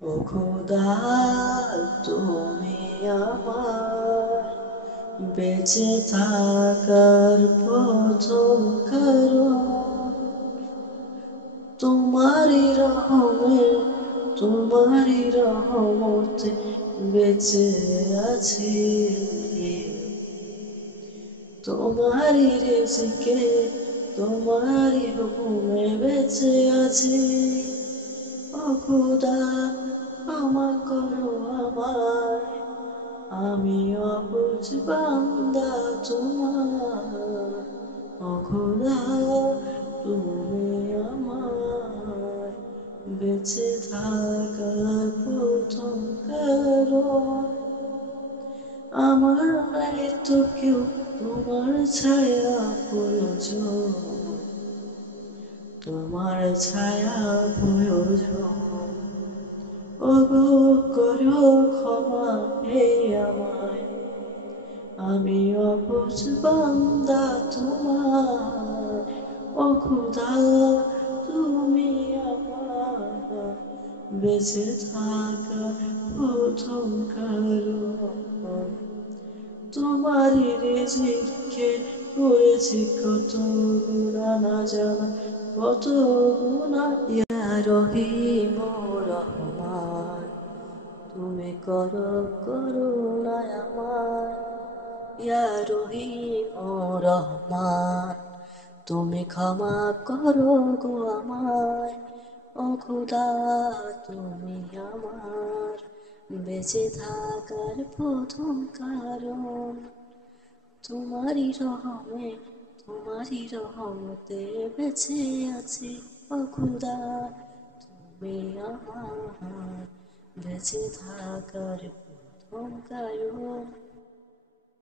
ও খোদা, তুমি আমার বেঁচে থাকার প্রথম কারণ। তোমারই রহমে, তোমারই রহমতে বেঁচে আছি। তোমারই রিজিকে, তোমারই হুকুমে বেঁচে আছি। ও খোদা, ক্ষমা করো আমায়, আমি অবুঝ বান্দা তোমার। ও খোদা, তুমি আমার বেঁচে থাকার প্রথম কারণ। আমার নাই তো কেউ, তোমার ছায়া প্রয়োজন, তোমার ছায়া প্রয়োজন। ওগো, করো ক্ষমা হে আমায়, আমি অবুঝ বান্দা তোমার। ও খোদা, তুমি আমার বেঁচে থাকা প্রথম কারণ। তোমারই রিজিকে করেছি কত গুনাহ, না জানা কত গুনাহ। ইয়া রহিম রহমান, তুমি করো করুণায় আমায়। ইয়া রহিম রহমান, তুমি ক্ষমা করো গো আমায়। ও খোদা, তুমি আমার বেঁচে থাকার প্রথম কারণ। তোমারই রহমে, তোমারই রহমতে বেঁচে আছি। ও খোদা, তুমি আমার বেঁচে থাকার প্রথম কারণ।